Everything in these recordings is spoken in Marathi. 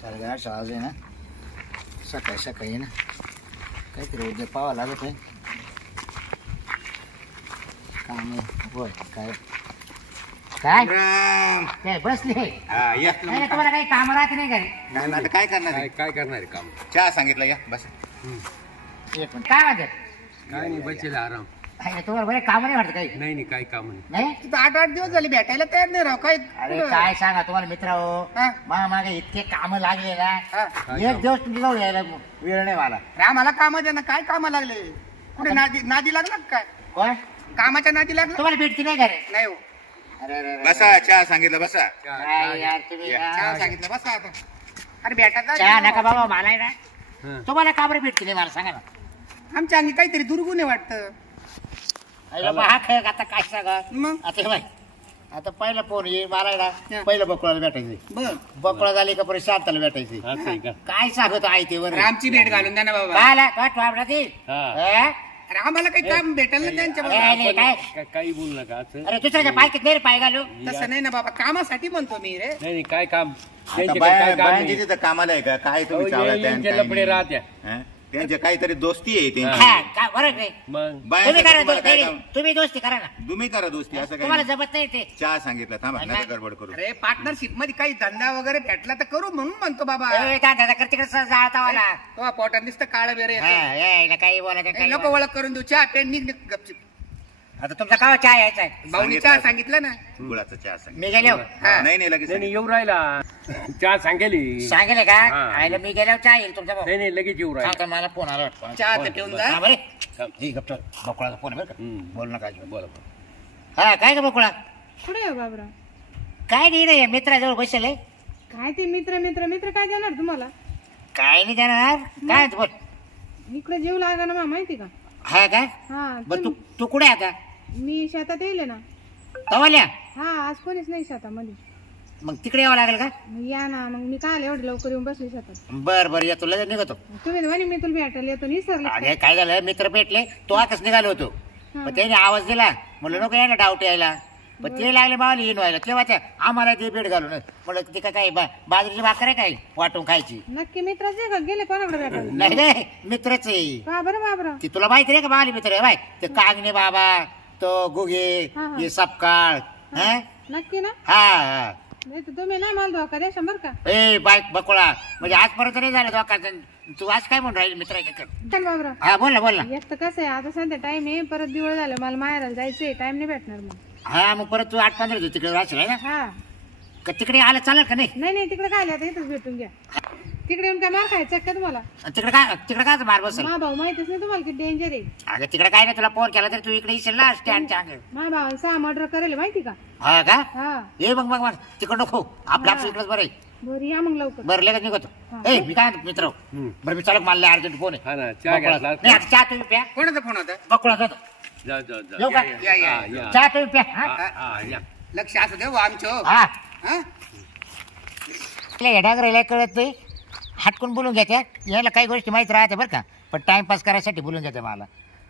साडेआठ आज आहे ना. सकाळी सकाळी ना. काहीतरी उद्या पाहावं लागत आहे. काम होय काय? काय? राम! काय बसली. होय हा, या नाही नाही, तुम्हाला काही काम राहते नाही घरी? नाही, नाही, आता काय करणार काय आहे? काय करणार आहे काम? चहा सांगितलं या बस. एक मिनिट काय म्हणतात काय नाही बचेल आराम. आहे, तुम्हाला बरे काम नाही वाटत काही? नाही नाही काही काम नाही. नाही? तिथं आठ आठ दिवस झाले भेटायला तयार नाही राव काय अरे काय सांगा तुम्हाला मित्र हो. हा. मा मागे इतके काम लागले ना. हा. एक दिवस तुमच्या जवळ यायला वेळ नाही मला. रे, आम्हाला काम द्या ना काय काम लागले? कुठे नादी नादी लागला का काय? कोण? कामाच्या नादी लागला? तुम्हाला भेटती नाही घरी? नाही हो. अरे अरे, अरे. बसा चहा सांगितलं बसा. चहा- काय चहा- यार तुम्ही या, ना. चहा सांगितलं बस आता. अरे भेटायचा चहा नका बाबा मला आहे ना. हं. तुम्हाला का बरं भेटती नाही मला सांगा ना. आमच्या अंगी काहीतरी दुर्गुण आहे वाटतं. अरे बाबा हा खेळ आता काय सांगा मग आता हे बाय आता पहिला फोन ये मला हा. ना पहिलं बकुळाला भेटायचे बर बकुळा झाली का परत शांताला भेटायचे असं आहे का काय सांगत आहे ते वर अरे आमची भेट घालून द्या ना बाबा काय आला? काय ती? हा. हे? आम्हाला काही काम भेटेल ना त्यांच्या. नाही, काय? काय- काही बोलू नका असं अरे दुसऱ्याच्या पायकीत नाही रे पाय घालू तसं नाही ना बाबा कामासाठी म्हणतो मी रे नाही नाही काय काम आता बाया- काय काम बायांची नाही. तिथं कामाला आहे का काय तुम्ही अहो, चावला यांचे लफडे. राहत्या. हं? त्यांचे काहीतरी दोस्ती आहे त्यांची. हा, काय बरं नाही मग? तुम्ही करा तुम्हाला काय नाही, काम? तुम्ही दोस्ती करा ना. तुम्ही करा दोस्ती असं तुम्हाला काय जमत नाही ते. चहा सांगितलं थांबा नाही. नका गडबड करू. अरे पार्टनरशिपमध्ये काही धंदा वगैरे भेटला तर करू म्हणून म्हणतो बाबा. ए, काय दादा कर तिकडे जाळता मला तो पोटात नुसतं काळ बेरे हा, काही बोलायचं ए, काही नको ओळख करून देऊ. चहा पेन निघ निघ गपचूप. आता तुमचा कावा चहा यायचा आहे. भाऊनी सांगितलं. चहा सांगितलं ना? गुळाचा चहा सांगितलं. मी गेलो. हा. नाही नाही लगेच नाही नाही येऊ राहिला. चहा सांगेली. सांगेल का? हा. आयला मी गेल्यावर चहा येईल तुमचा भाऊ. नाही नाही लगेच येऊ राहिला. आता मला फोन आला. वाटतं. चहा तर ठेवून जा. हा, बरे. हे. गप्प बकुळाचा फोन आहे बरं का? हम्म. बोल नका अजिबात. बोला हा काय का बकुळा? कुठे आहे बाबरा? काय नाही रे मित्राजवळ बसेल. काय ते मित्र मित्र मित्र काय देणार तुम्हाला? काय नाही देणार. काय तू बोल. इकडे जीव लागा ना मा माहिती का? हा का? हा बरं तू कुठे आहे आता? मी शेतात येईल ना. तवाल्या हा आज कोणीच नाही शेतामध्ये. मग तिकडे यावं लागेल का? मग या ना मग मी काय एवढे लवकर येऊन बसली शेतात. बर बर येतो लगेच निघतो. तुम्ही म्हणे मी तुला भेटायला येतो निसरले अरे काय झालं? मित्र भेटले. तो आकच निघालो होतो. पण त्याने आवाज दिला. म्हणलं नको यायला डाऊट यायला. पण ते लागले मावाला येऊन व्हायला तेव्हा त्या आम्हाला ते भेट घालून. म्हणलं ते काय काय बा- बाजरीची भाकर आहे काय वाटून खायची? नक्की मित्राचे का? गेले कोणाकडे भेटायला? नाही नाही मित्रच आहे. का बरं बाबरा ती तुला माहिती नाही का मावाली मित्र? आहे बाय ते कागणे बाबा तो गुगे हा, हा. हे सपकाळ हा. नक्की ना? हा. हा नाही तर तुम्ही नाही मला धोका द्या शंभर का? ए बाय बकोळा म्हणजे आजपर्यंत नाही झालं दोघांचं तू आज काय म्हणून राहील मित्र? चल बाबरा हा बोल ना बोल ना. एक तर कसं आहे आता सध्या टाइम आहे परत दिवळ झालं मला माहेराला जायचंय टाइम नाही भेटणार मग हा मग परत तू आठ पंधरा दिवस तिकडे राहशील है ना? हा. का तिकडे आलं चालेल का नाही? नाही नाही तिकडे काय आलं आता इथंच भेटून घ्या. तिकडे येऊन काय मार खायचं का तुम्हाला? तिकडे काय तिकडे काय मार बसल? मा भाऊ माहितीच नाही तुम्हाला किती डेंजर आहे. अगं तिकडे काय नाही तुला फोन केला तर तू इकडे येशील ना स्टँडच्या अंग मा भावाला सहा मर्डर करेल माहिती का? हा का? हा. ये मग मग मग तिकडं नको. आपलं आपलं इकडंच बरं आहे. बरं या मग लवकर. बरं लगेच निघतो. ए मी काय म्हणतो मित्र. बरं मी चालक मला अर्जंट फोन आहे. हा ना चहा बकुळा. घ्यायला नाही आता चहा तुम्ही प्या. कोणाचा फोन होता? बकुळा जातो जा जा जा. येऊ का? या, या. हा, या. चहा तुम्ही प्या हा? हा, हा, या. लक्ष असू दे हो. आमच्या हो. हा कळत नाही. हटकून बोलून घेत्या यायला काही गोष्टी माहीत राहते बरं का. पण टाइमपास करायसाठी बोलून घेते मला.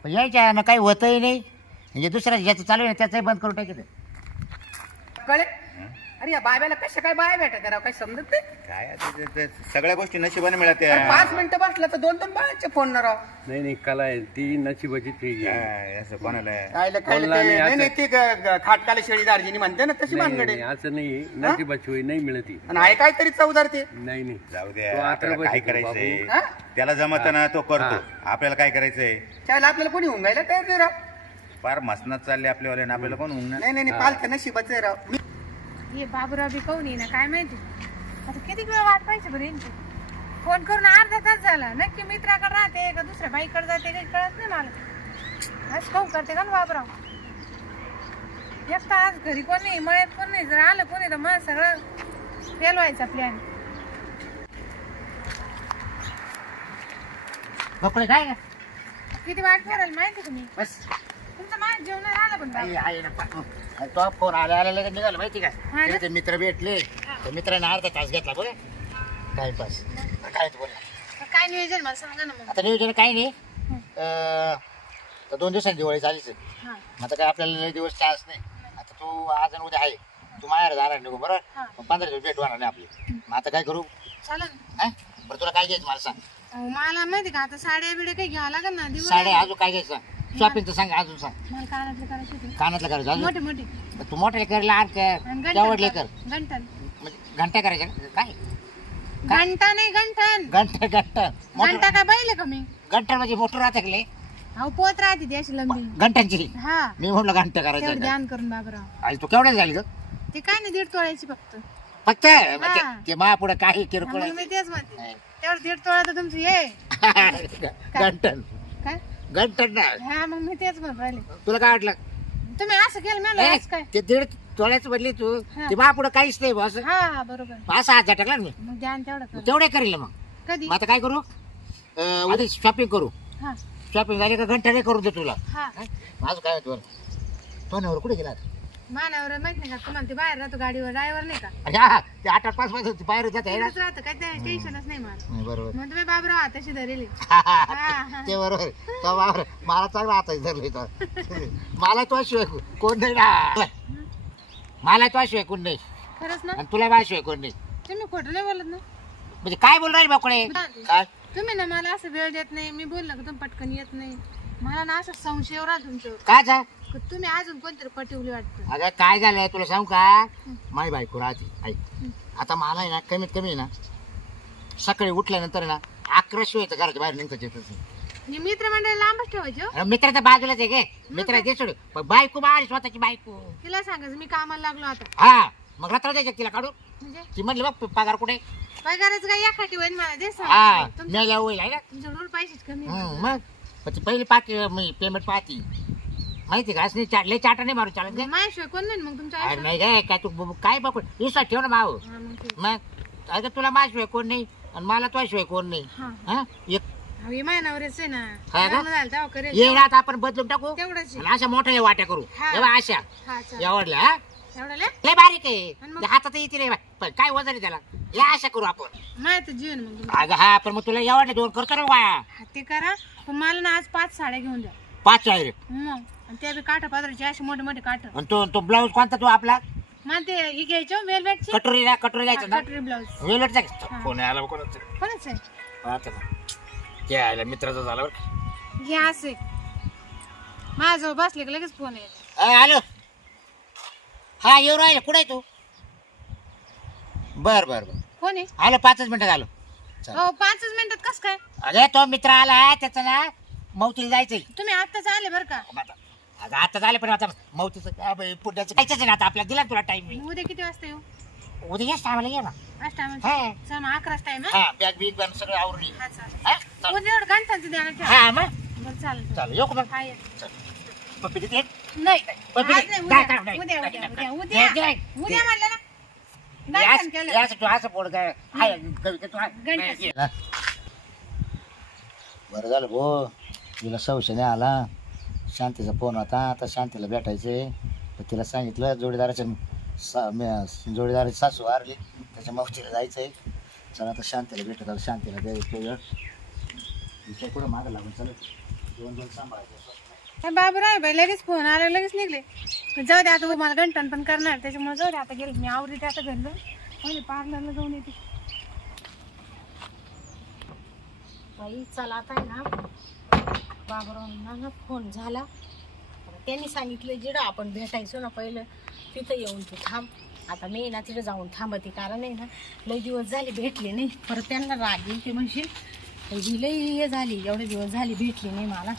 पण यायच्या ना काही होतही नाही. म्हणजे दुसऱ्या ज्याचं चालू आहे ना त्याचंही बंद करून टाकायचं. कळे अरे या बाब्याला कशा काय बाया भेटत राव काही समजत नाही? काय आता ते- ते सगळ्या गोष्टी नशिबाने मिळत्या अरे पाच मिनिटं बसलं तर दोन दोन बाळाचे फोन ना राव. नाही नाही कला आहे. ती नशिबाची ती आहे. काय असं कोणाला? बोलला ते नाही नाही आता. नाही, ते ग- ग- खाटकाला शेळी दार्जिनी म्हणते ना तशी नाही भानगडे. नाही, असं नाही. नशिबाची होई नाही मिळती. आणि आहे काहीतरी चौदार ते नाही नाही. जाऊ तो द्या अकरा काय वर्षाचा करायचंय? हा? त्याला जमत ना तो करतो. आपल्याला काय करायचंय? त्याला आपल्याला कोणी हुंगायला तयार नाही राव. फार मसनात चालले आपल्यावाले आणि आपल्याला कोण उंगणार? नाही नाही नाही, पालथं नशिबाचं आहे राव. ये बाबूराव बी कोणी ना काय माहिती? आता किती वेळ वाट पाहिजे बरं यांची? फोन करून अर्धा तास झाला. नक्की मित्राकडे राहते का दुसऱ्या बाईकडे जाते काही कळत नाही मला. आज काहून करते का ना बाबूराव? एक आज घरी कोण नाही मळ्यात कोण नाही जर आलं कोणी तर मग सगळं फेल व्हायचा प्लॅन बकुळे काय का किती वाट करायला माहिती तुम्ही बस. तुमचं माझ्या जेवण आलं पण. आई ना अरे तो फोन आल्या आल्या लगेच निघालं माहिती का? हा ना? तिथे ते मित्र भेटले. त्या मित्राने अर्धा तास घेतला बरं. टाइमपास काय तू बोल काय नियोजन? मला सांगा ना मग. आता नियोजन काही नाही. अं, तर दोन दिवसांनी दिवाळी चालीच आहे. हा. आता काय आपल्याला लय दिवस चान्स नाही. आता तू आज आणि उद्या आहे. तू माहेर जाणार निघू बरोबर हा. मग पंधरा दिवस भेट होणार नाही आपली मग आता काय करू? चालेल ना. हा? बरं तुला काय घ्यायचं मला सांग. अहो, मला माहिती का आता साड्या बिड्या काही घ्यावं लागेल ना? साड्या अजून काय घ्यायचं शॉपिंगचं सांग अजून सांग. मला कानातले करायचे होते. कानातलं करायचं अजून? मोठे मोठे. तू मोठे कर लहान कर आणि तेवढले गंठन कर. गंठन म्हणजे घंटा करायच्या का? काय? घंटा नाही गंठन घंटा घंटा. मोठं घंटा काय पाहिले का मी? घंटा म्हणजे मोठं राहते का लय? अहो पोत राहते ती अशी लंबी. घंटांची. हा. मी म्हटलं घंटा तेवढं करायचं ध्यान करून बाबराव आणि तू केवढ्याच झाली ग? ते काय नाही दीड तोळ्याची फक्त. फक्त? म्हणजे हा. ते काही किरकोळ मग मी तेच म्हणते. तेवढं दीड तोळा तर तुमचं ये. घंटन. काय? घंटन ना हा मग मी तेच म्हणून राहिले. तुला काय वाटलं? तुम्ही असं केलं असं काय? ते दीड तोळ्याच बदली तू. हा. ते मा पुढे काहीच नाही बस हा बरोबर. असा हात झटकला ना मी. मग ध्यान तेवढं कर. तेवढे करील मग. कधी? मग आता काय करू? अं, आधी शॉपिंग करू. हा. शॉपिंग झाली का घंटा नाही करू दे तुला. हा. माझं काय होतं तो नवर कुठे गेला मानावर माहीत नाही का? तुम्हाला ते बाहेर राहतो गाडीवर ड्रायव्हर नाही का? अरे हा, ते आठ आठ पाच पाच बाहेर जात आहे ना? तिथंच राहतं काय? टेन्शनच नाही मला. नाही, बरोबर. मग तुम्ही बाबराव आताशी धरेल. हा. ते बरोबर तो बरोबर मला चांगला आता धरलं मला तो शिवाय कोण नाही ना. मला तो शिवाय कोण नाही. खरंच ना? आणि तुला माझ्याशिवाय कोण नाही. तुम्ही खोटं नाही बोलत ना? म्हणजे काय बोल राहिले बाकडे काय? तुम्ही ना मला असं वेळ देत नाही मी बोललं का तुम्ही पटकन येत नाही. मला ना असं संशय तुमच्यावर. काय का तुम्ही अजून कोणतरी पटवली वाटतं? अगं काय झालंय तुला सांगू का? माझी बायको राहते ऐक आता मला आहे ना कमीत कमी ना सकाळी उठल्यानंतर ना अकरा शिवाय तर घराच्या बाहेर निघता येतच नाही म्हणजे मित्रमंडळी लांबच ठेवायचे हो. मित्र तर बाजूलाच आहे गे. मित्र दे. सोड पण बायको बाहेर स्वतःची बायको. तिला सांगायचं मी कामाला लागलो आता. हा मग रात्र द्यायचं तिला काढून? म्हणजे? ती म्हणली बघ पगार कुठे काय करायचं काय? या खाटी होईल मला दे हा सांग तुमच्या मेल्या होईल आहे ना. तुमच्याकडून पैसेच कमी आहे. मग. पण ती पहिली पाकी मी पेमेंट पाहती. माहिती का? असं चाट लय चाटा नाही मारू चालत माझ्याशिवाय कोण नाही मग तुमच्या अरे आयुष्यात? नाही काय काय तू ब- काय विश्वास ठेव ना भाऊ. हा, मग अगं तुला माझ्याशिवाय कोण नाही आणि मला तुझ्याशिवाय कोण नाही. हा. हा? एक अहो, हे महिनावरच आहे ना. हा का? लग्न झालं तेव्हा करेल. ये ना आता आपण बदलून टाकू. तेवढंच आहे. आणि अशा मोठ्या वाट्या करू. हा. तेव्हा अशा. हा चालेल एवढल्या हा? एवढं लय? लय बारीक आहे. आणि मग? ते हातात येते रे पण काय वजन आहे त्याला? या अशा करू आपण. माहीत जीवन मग तुमचं. अगं हा पण मग तुला एवढले दोन करतो ना वाया हा, ते करा. पण मला ना आज पाच साड्या घेऊन द्या. पाच आहे रे. मग? आणि त्या बी काठा पात्राचे असे मोठे मोठे काठ. आणि तो तो ब्लाऊज कोणता तो आपला? मला ते ही घ्यायचं वेलवेटची. कटोरीला कटोरी जायचं ना? कटरी ब्लाऊज. वेलटचा हा. फोन आला बघ कोणाचा कोणच आहे? पाहतो ना. ते आयला मित्राचा झाला बरं का. घे असे. माझ्याजवळ बसले की लगेच फोन येईल अय, हॅलो हा येऊ राहिले. कुठे आहे तू? बर बर बर. कोण आहे? आलो पाचच मिनिटात आलो. चल. पाचच मिनिटात कस काय? अरे तो मित्र आला त्याचं ना मौतीला जायचंय. तुम्ही आत्ताच आले बरं का? आता आता झालं पण आता मौतीचं काय बाई, पुढल्याचं कायच आहे ना आता. आपल्याला दिला ना तुला टाइम मी. उद्या किती वाजता येऊ? उद्या येस टायमाला ये ना. आज टाइम हा. चल अकराच टाइम हा? बॅग बिग बॅग सगळं आवरली हा, चालेल. हा चल. उद्या एवढं घंटांचं द्या ठेवा हा मग. बरं चालेल चालेल. येऊ का मग? हा ये. पप्पी देते नाही. पप्पी आज दे. नाही, काय, उद्या काय, नाही. उद्या उद्या काय, उद्या काय. उद्या. दे, दे. उद्या म्हणलं ना. यास- घंटन केलं. यास तू असं पोड काय हाय, कविता तू? हाय. गणपती. बरं झालं भो तिला संशय नाही आला. शांतीचा फोन होता. आता शांतीला भेटायचंय. तर तिला सांगितलं जोडीदाराच्या सा जोडीदाराची सासू वारली. त्याच्या मावशीला जायचंय. चला आता शांतीला भेटत आलं शांतीला द्यायचं. वेळ तिच्या कुठं मागं लागून चालत दोन दोन सांभाळायचं. बाबूराव बाई लगेच फोन आला लगेच निघले. जाऊ दे आता हो, मला घंटन पण करणार त्याच्यामुळे जाऊ दे आता गेले. मी आवडते आता घरलं म्हणजे पार्लरला जाऊन येते. बाई चला आता आहे ना. बाबूरावांना ना फोन झाला. त्यांनी सांगितलं जिडं आपण भेटायचो ना पहिलं तिथं येऊन तू थांब. आता मी ना तिथं जाऊन थांबते कारण आहे ना लई दिवस झाले भेटले नाही. परत त्यांना राग येईल ते म्हणशील. ही लई हे झाली एवढे दिवस झाले भेटली नाही मला.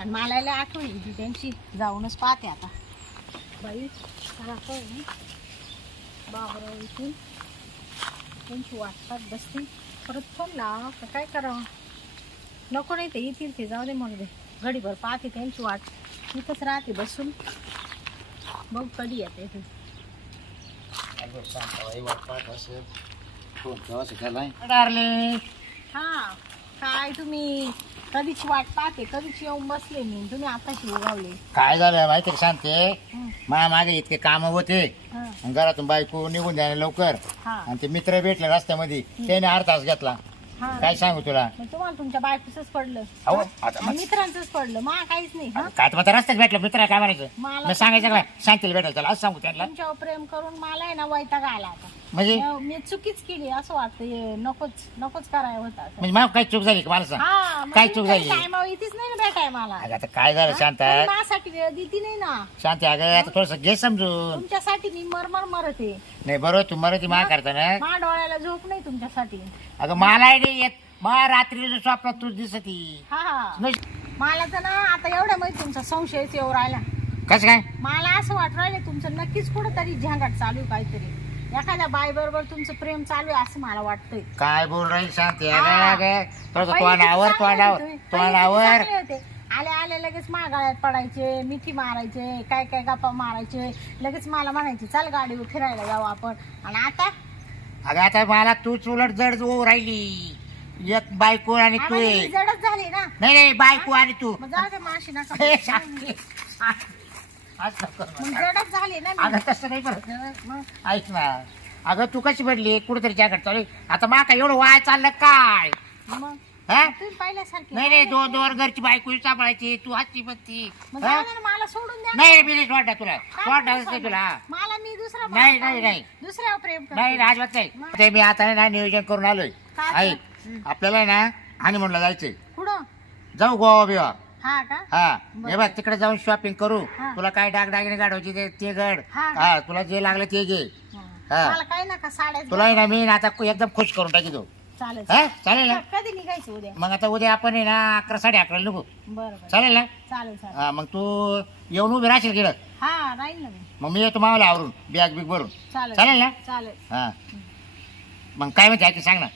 आणि मला लई आठवण त्यांची जाऊनच पाहते आता. बाई बाबराव इथून त्यांची वाटपात बसते. परत फोन लावा का काय करावं? नको नाही ते येतील ते जाऊ दे म्हणू दे घडीभर पाहते त्यांची वाट. इथंच राहते बसून. बघ कधी येते इथे डार्लिंग. हा काय तुम्ही? कधीची वाट पाहते कधीची येऊन बसले मी. तुम्ही आताशी उगावले. काय झालं माहिती का शांते? हं, मा मागे इतके काम होते. हं, आणि घरातून बायको निघून जाणे लवकर. हा. आणि ते मित्र भेटले रस्त्यामध्ये. त्याने अर्धा तास घेतला. हा. काय सांगू तुला? मग तुम्हाला तुमच्या बायकोच पडलं. अहो, आता मग- मित्रांचंच पडलं. मा काहीच नाही हा? काय तर आता रस्त्यात भेटलं मित्र काय म्हणायचं? मला मी सांगायचं का? शांतीला भेटायला त्याला असं सांगू त्यांना. तुमच्यावर प्रेम करून मला आहे ना वैताग आला आता. म्हणजे? मी चुकीच केली असं वाटतं हे नकोच नकोच करायला होता म्हणजे मला काही चूक झाली का मला सांग हा काय चूक झाली? येतेच नाही ना भेटाय मला. अगं आता काय झालं शांत तरी माझ्यासाठी वेळ देती नाही ना. शांत अगं आता थोडस घे समजून. तुमच्यासाठी मी मरमर मरते. नाही बरोबर तू मराठी मा करता ना? मा डोळ्याला झोप नाही तुमच्यासाठी. अगं मला नाही येत. मा रात्री स्वप्नात तू दिसती. हा हा. मला तर ना आता एवढ्या माहिती तुमचा संशयच येऊ राहिला. कसं काय? मला असं वाटू राहिलं तुमचं नक्कीच कुठंतरी झंगाट चालू आहे काहीतरी. एखाद्या बाई बरोबर तुमचं प्रेम चालू आहे असं मला वाटतंय काय बोल राहील शांत हा. थोडस पहिले तोंडावर चांगले तोंडावर होते तुम्ही. पहिले किती तोंडावर चांगले होते. आले आले लगेच मागाळ्यात पडायचे मिठी मारायचे काय काय गप्पा मारायचे लगेच मला म्हणायचे चल गाडीवर फिरायला जाऊ आपण आणि आता अगं आता मला तूच उलट जड होऊ राहिली एक बायको आणि तू आम्हाला जडच झाली ना नाही बायको आणि तू मग जाऊ दे माशी नका हे बोलू. शांती. असं कर मग. जडच झाली ना मी. अगं तसं नाही करत. ना. ऐक ना. अगं तू कशी पडली? कुठेतरी जॅकेट चालू. आता मा काय एवढं वाय चाललं काय? मग? हा? तुम्ही पहिल्यासारखे नाही नाही दोन दोन घरची बायको सांभाळायची. तू हातची बत्ती मग? जाऊ दे ना, मला सोडून द्या ना. नाही मी नाही सोडणार तुला. सोडणारच सोडणार? नाही तुला. मला मी दुसरा नाही, नाही, नाही. दुसऱ्यावर प्रेम करते. नाही अजिबात नाही. ते मी आता ना नियोजन करून आलोय. काय ऐक आपल्याला ना आणि म्हणलं जायचंय. कुठं? जाऊ गोवा बिवा. हा का? हा. हे बघ तिकडे जाऊन शॉपिंग करू. हा. तुला काय डागडागिने गाडवायची ते ते गड हा. हा तुला जे लागलं ते घे. हा. मला काय नका साड्या तुला आहे ना मी ना आता एकदम खुश करून टाकी तो चालेल. हा? चालेल ना? कधी निघायचं उद्या? मग आता उद्या आपण आहे ना अकरा साडे अकरा निघू. बरं बरं. चालेल ना? चालेल चालेल. हा मग तू येऊन उभी राहशील गेलं हा राहील ना मी. मग मी येतो मावाला आवरून बॅग बिग भरून. चालेल. चालेल ना? चालेल. हा. मग काय म्हणते सांग ना.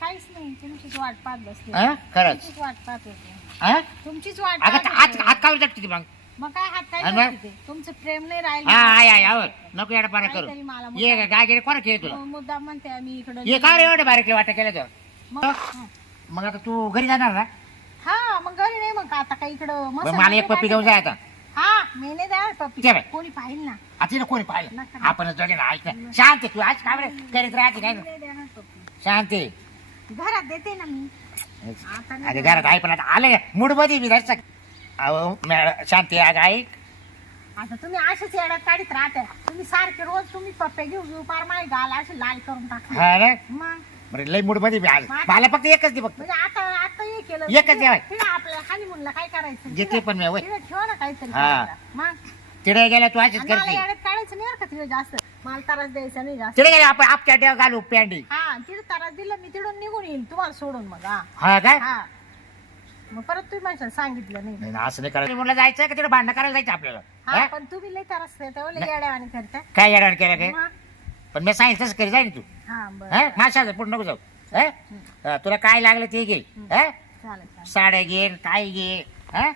काहीच नाही तुमचीच वाट पाहत बसली. हा? खरंच. तुमचीच वाट पाहत होते. हा? तुमचीच वाट अगं कावर टाकते ती मग. मग काय हात काय आणि मग? करते ते? तुमचं प्रेम नाही राहिलं हा आय आय आवर नको येडा पारा करू. काहीतरी मला ये मुद्दाम- गाय गेले कोणा केली तुला? मुद्दाम म्हणते आम्ही इकडं ये का रे एवढे बारीक वाटा केलं तर मग हा. मग आता तू घरी जाणार ना? हा मग घरी नाही मग. आता काही इकडं मसाला मला एक पप्पी घेऊन जा आता. हा मी नाही द्या पप्पी. दे बाई. कोणी पाहिल ना? आता कोणी पाहिलं? नका. आपण जोडे ना ऐक ना. शांत तू आज काय बरं करीत राहते काय मी नाही देणार पप्पी. शांत आहे. घरात देते ना मी. आता नाही अरे घरात आहे पण आता आले. मूडमध्ये मी दर्शक अहो शांत आहे, अगं ऐक आता तुम्ही असेच येड्यात काढीत राहता. तुम्ही सारखे रोज तुम्ही पप्पे घेऊ घेऊ पार माय गाल असे लाल करून टाकले. हा मग? बरं लई मूडमध्ये मी आज मला फक्त एकच दे फक्त. म्हणजे आता आता हे केलं. एकच द्यावाय. तिला आपल्या हनीमूनला काय करायचं? घेते पण मी होय. तिला ठेवा ना काहीतरी हा. करायला. मग? तिथे गेल्या तू अशीच आणि मला करते. येड्यात काढायचं नाही बरं का तिला जास्त. मला त्रास द्यायचा नाही जास्त. तिथे गेले आपण आपच्या देव घालू पॅन्डी हा तिला त्रास दिला मी तिथून निघून येईल तुम्हाला सोडून मग हा. हा काय? हा. मग परत तुम्ही माझ्या सांगितलं नाही. नाही असं नाही करायचं. म्हणलं जायचं का तिथे भांडण करायला जायचं आपल्याला? हा हा? पण तुम्ही लय त्रास देता हो, लय येड्यावानी करता. काय येणार केलं काय? मग? पण मी सांगितलं तसं करी जाईन तू. हा बरं. हा? माशा पुढे नको जाऊ. हा? हा, तुला काय लागलं ते घे. हा? चालेल चालेल. साड्या घे काय घे हा?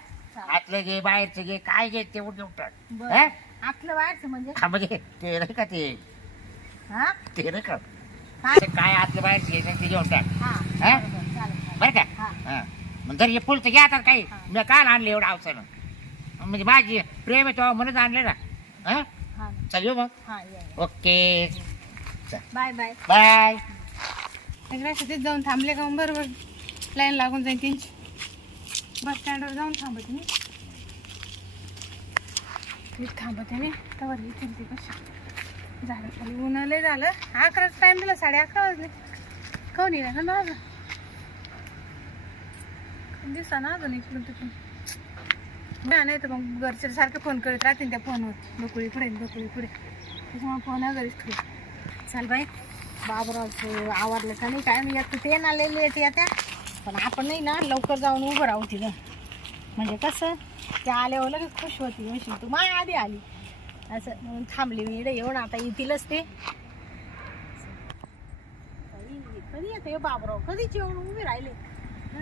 आतलं घे बाहेरचं घे काय घे ते उठ उठ बरं. आतलं बाहेरचं म्हणजे? हा म्हणजे ते नाही का ते? हा? ते नाही का? ते काय आतलं बाहेरचं घे ते घेऊन टाक. हा? बरं, का? हा. हा. मग जर हे फुल तर घ्या आता काही. मी काल आणले एवढं अवसरं म्हणजे माझी प्रेम आहे तेव्हा म्हणून आणले ना. हा? हा. चल येऊ मग. हा ओके. Bye bye. बाय. एकदा तिथे जाऊन थांबले का मग? बरोबर लाईन लागून जाईल त्यांची. बस स्टँडवर जाऊन थांबते मी. मी थांबते मी. तवर येतील ते कशी झालं. खाली उन्हालंय झालं. अकराच टाइम दिला साडे अकरा वाजले. कोण येणार ना अजून दिसा ना अजून इकडून तिकडून. नाही नाही तर मग घरचे सारखे फोन करत राहतील त्या फोनवर ढोकळी पुढे ढोकळी पुढे. त्याच्यामुळे फोन घरीच ठेवू. चाल बाई. बाबरावचं आवरलं का नाही काय मी या ते ना लय लेट येत्या. पण आपण नाही ना लवकर जाऊन उभं राहू तिथं. म्हणजे कसं? ते आल्यावर लगेच खुश होती म्हणशील तू. माय आधी आली. असं म्हणून थांबली मी. इकडे येऊन आता येतीलच ते. कधी येते बाबराव? कधीच येऊन उभी राहिले?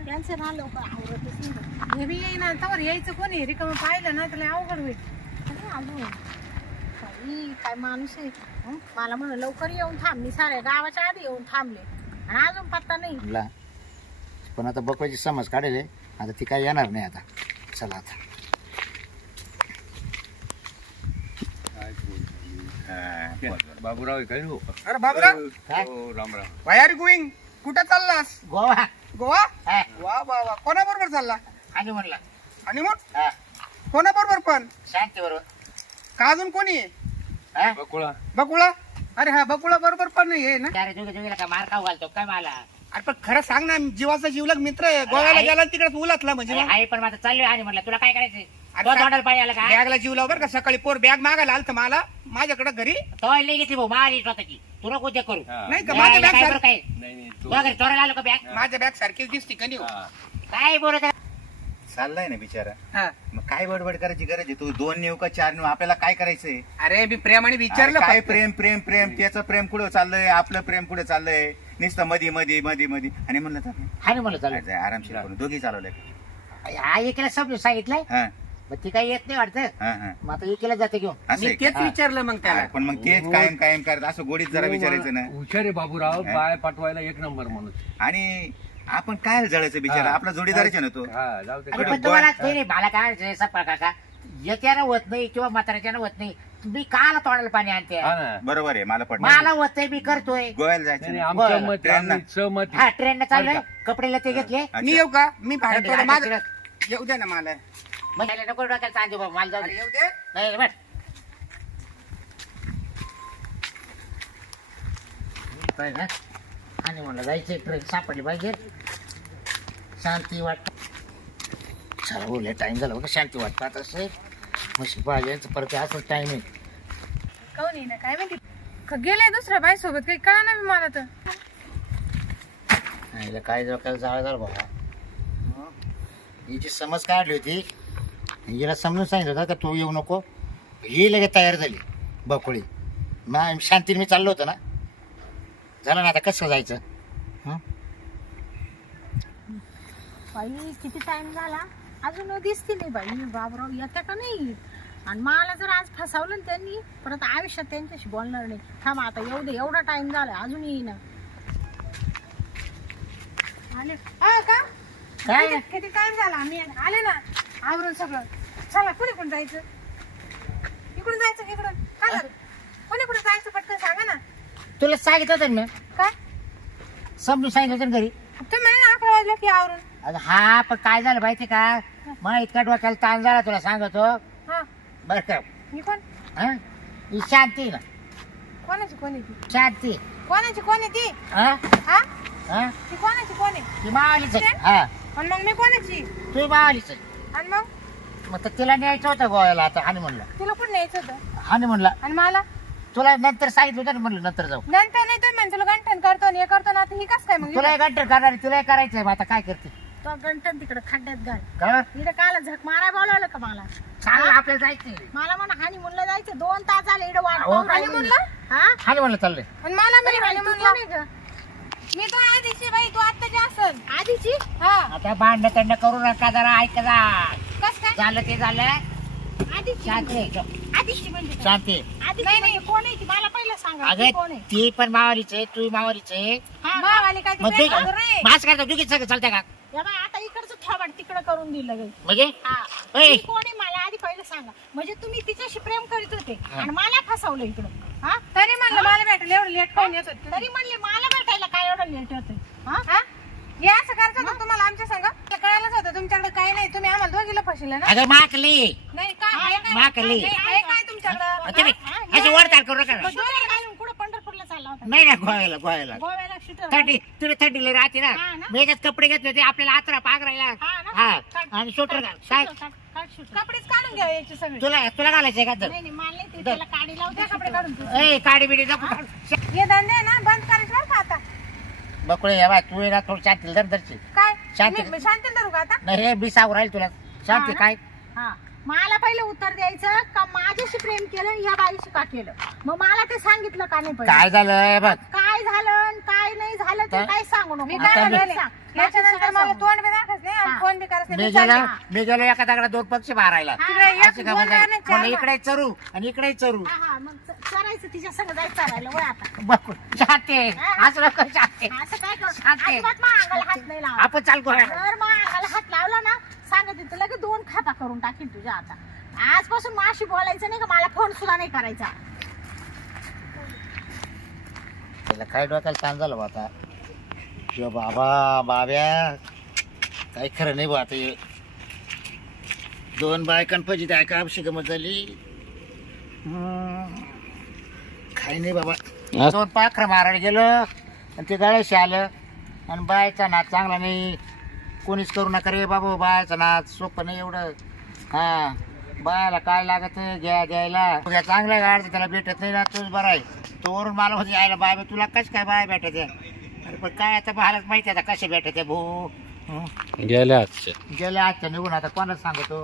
त्यांचं ना लवकर आवडतच नाही. हे बी येईना तवर यायचं कोणी? रिकामं पाहिलं ना त्याला अवघड होईल. अरे बाई, काय माणूस आहे? हं? मला म्हण लवकर येऊन थांब. मी साऱ्या गावाच्या आधी येऊन थांबले. आणि अजून पत्ता नाही. ला. पण आता बकवायची समज काढेल हे. आता ती काय येणार नाही आता. चला आता. बाबूराव आहे काय हो. अरे बाबूराव. काय? हो. Ram Ram. Why are going कुठं चाललास? गोवा. गोवा? हा, वा वा वा. कोणाबरोबर चालला? आणि म्हणलं आणि मग हा, कोणाबरोबर पण? शांती बरोबर. का अजून कोणी? आहे? हा? बकुळा. बकुळा? अरे हा बकुळा बरोबर पण हे ना? त्यारे जुगे जुगेला का मार खाऊ घालतो? काय मला? अरे पण खरं सांग ना जीवाचा जीवलग मित्र आहे. गोव्याला आहे. गेला तिकडे उलातला म्हणजे अरे मग. आहे पण माझं चाललोय आणि म्हणलं तुला काय करायचंय? अरे तो सा- तोंडाला पाणी आलं का? बॅगला जीव लाव बरं का. सकाळी पोर बॅग मागायला आलत मला. माझ्याकडे घरी. तो लई घेतली भाऊ मारी स्वतःची तुला कोणते करू. हा. नाही का? माझ्या बॅग काय बरं सार- काय? नाही नाही तू चोरायला आलो का बॅग? माझ्या बॅग सारखीच दिसते का नाही हो? काय बोलत आहे? चाललाय ना बिचारा. हा. मग काय बडबड करायची गरज आहे? तू दोन नेऊ का चार नेऊ? आपल्याला काय करायचंय? अरे मी प्रेमाने अरे विचारलं काय फक्त. प्रेम प्रेम प्रेम? त्याचं प्रेम कुठं चाललंय? आपलं प्रेम कुठे चाललंय? नुसतं मधी मधी मधी मधी. आणि म्हणलं तर हा नाही म्हणलं चालू काय आरामशीर करून दोघी चालवलंय. हा एकीला समजून सांगितलंय? हा. मग ती काही येत नाही वाटतं. हा हा. मग आता एकीला जाते घेऊन. असं मी आहे तेच का? विचारलं मग त्याला. हा, पण मग तेच कायम कायम करत असं गोडीत जरा विचारायचं ना. हुशार आहे बाबूराव हा. बाय पाठवायला एक नंबर माणूस आणि आपण काय जळायचं बिचारा? हा. आपला जोडीदारच आहे ना तो. हा जाऊ दे. अरे बरं, पण तुम्हाला नाही मला काय म्हणायचंय, सपा काका? याच्यानं होत नाही किंवा म्हाताऱ्याच्यानं होत नाही. तुम्ही काला तोडायला पाणी आणते. हा ना. बरोबर आहे मला मला पडलं होतंय मी करतोय. गोव्याला नाही, जायचं नाही, ना. आमचं बरं. मत ट्रेन ना. आम्ही सहमत हा ट्रेन चाललोय. बरं कपडे लते घेतले? अच्छा. मी येऊ का? मी भाडं थोडं माझं येऊ द्या ना मला. मग नको डोक्याला ताण देऊ बाबा मला जाऊ अरे दे. येऊ दे नाही बट काय ना आणि म्हणलं जायचं ट्रेन सापडली पाहिजे. शांती वाटत चला बोलले टाइम झाला बघा शांती वाटत आता असेल. मशी पाहिजे परत असंच टाइम आहे. काऊन येईना? काय माहिती? क- गेले दुसऱ्या बाई सोबत काही कळा ना मला तर. हिला काय डोक्याला जाळ झालं बाबा. हिची समज काढली होती. हिला समजून सांगितलं होतं का तू येऊ नको. ही लगेच तयार झाली बकुळी. मग शांतीने मी चाललो होतो ना. झालं ना आता कसं जायचं? हं? बाई किती टाइम झाला? अजून दिसती नाही बाई बाबराव येत्या का नाही? आणि मला जर आज फसवलं ना त्यांनी परत आयुष्यात त्यांच्याशी बोलणार नाही. थांब आता येऊ दे एवढा टाइम झाला अजून येईना. आले. का? काय? किती टाइम झाला? आम्ही आले ना. आवरून सगळं. चला कुणी कुणी जायचं. इकडून जायचं का इकडून? झालं कोणी कुठे जायचं पटकन सांगा ना. तुला सांगितलं होतं ना मी? काय? समजून सांगितलं होतं ना घरी? तुम्ही म्हणे ना अकरा वाजल्या की आवरून. अगं हा पण काय झालं माहिती का? मग इतका डोक्याला ताण झाला तुला सांगतो. हा. बरं का मी कोण? हं? ही शांती ना. कोणाची कोणी ती? शांती. कोणाची कोणी ती? हा? हा? हा? ती कोणाची कोणी ती मावालीच हा. आणि मग मी कोणाची? तू मावालीच आणि मग? मग तर तिला न्यायचं होतं गोव्याला आता हानी म्हणलं. तुला कुठं न्यायचं होतं? हानी म्हणलं. आणि मला? तुला नंतर सांगितलं होतं ना म्हणलं नंतर जाऊ. नंतर नाही तर म्हणजे तुला गंठन करतो आणि हे करतो ना आता ही कस काय मग? तुला घंटे करणार तुला करायचंय मग आता काय करते? तो गंटन तिकडे खड्ड्यात घाल. का? इकडे काला झक माराय बोलावलं का मला? चांगलं आपल्याला जायचंय. मला म्हणा हानी म्हणलं जायचं दोन तास झाले इकडे वाट अहो, पाहून राहिली. honeymoonला? हा? हानी म्हणलं चाललंय. आणि मला मी म्हणे, तू honeymoonला. कोण आहे ग? मी तो आधीची बाई तू आत्ताची असल आधीची? हा. आता भांडण तंड करू नका जरा ऐका जा. कस काय? झालं ते झालं. आधीची शांती म्हणजे- आहे. आधीची म्हणजे काय? शांती आधीची म्हणजे कोण आहे ती? मला पहिलं सांगा ती कोण अगं आहे? ती पण मावालीच आहे तू मावालीच आहे. हा, मावाली काय ती मग ते प्रेम करू रे. मास करता दुखीच सगळं चालतंय का? या बाई, आता इकडचं थोबाड तिकडं करून दिलं गे म्हणजे? हा. ऐ. ती कोण आहे? मला आधी पहिलं सांगा. म्हणजे तुम्ही तिच्याशी प्रेम करीत होते हा. आणि मला फसवलं इकडं. हा? तरी म्हणलं मला भेटायला एवढं लेट कोण येत होत? तरी म्हणले मला भेटायला काय एवढं लेट होतं हा? हा? हे असं करायचं होतं तुम्हाला आमच्या संग? मला कळायलाच होतं तुमच्याकडे काही नाही. तुम्ही आम्हाला दोघीला फसिल ना? अगं माकली. नाही काय आहे काय? माकली. नाही, आहे काय तुमच्याकडं? तुम्ही अशी वडताल करू नका. मग डोळे घालून कुठं पंढरपूरला चालला होता? नाही ना गोव्याला गोव्याला. गोव्याला शूटर थंडी तुला थंडीला राहते ना. हा ना. मी याच्यात कपडे घेतले होते आपल्याला आचरा पागरायला हा ना? हा आणि शूटर काढ- काय. कपडेच काढून घ्या याचे सगळे. तुला तुला घालायचंय का? तर नाही नाही मला नाही ते. त्याला काढी लावते कपडे काढून. तू. ए काडी बिडी नको हे धंदे आहे ना बंद करायचे बरं का आता. बकुळे हे बाय तू ये ना थोडं शांतील धर धरची काय शांती. मी- मी शांती धरू का आता नाही हे सावर राहील तुला शांती हा? काय हा मला पहिलं उत्तर द्यायचं का माझ्याशी प्रेम केलं आणि या बाईशी का केलं मग मला ते सांगितलं का नाही पहिलं? काय झालं बघ काय झालं आणि काय नाही झालं ते काय? सांगू नको मी काय आता म्हणले सांग. याच्यानंतर बाकी मला सगळं तोंड बी दाखवत नाही आणि हा. फोन बी करायचं मी नाही गेलो चालली. मी गेलो एका दगडा दोन पक्षी मारायला. तिकडे एक अशी का बोलणार नाही, चार म्हणलं इकडे चरू आणि इकडे चरू. हा हा मग च- चरायचं तिच्या संग जायचं राहिलं वय आता. बकुळ शांती असं नको शांती असं काय कर? शांती. अजिबात मग अंगाला हात नाही लावा आपण चाल मग अंगाला हात लावला ना सांगत तिथं लगेच दोन खाता करून टाकीन तुझ्या आता. आजपासून माशी बोलायचं नाही का मला फोन सुद्धा नाही करायचा. काय डोक्याला ताण झालं बा आता. किंवा बाबा बाब्या. काही खरं नाही बा आता हे. दोन बायकांपाशी त्या काय अशी गमत झाली? हम्म. काही नाही बाबा. दोन पाखरं मारायला गेलो आणि ते गळ्याशी आलं. आणि बायचा नाच चांगला नाही. कोणीच करू नका रे बाबा बायचा नाच सोपं नाही एवढं. हा. बायाला काय लागत घ्या द्यायला उद्या चांगल्या गाडचं त्याला भेटत नाही ना तोच बरा आहे. तो वरून मला होते यायला बाय बा, तुला कश काय बाय भेटत आहे अरे पण काय आता बाहेरच माहिती आहे आता कसे भेटत आहे भाऊ. गेल्या आजच्या गेल्या आजच्या निघून आता कोणाच सांगतो?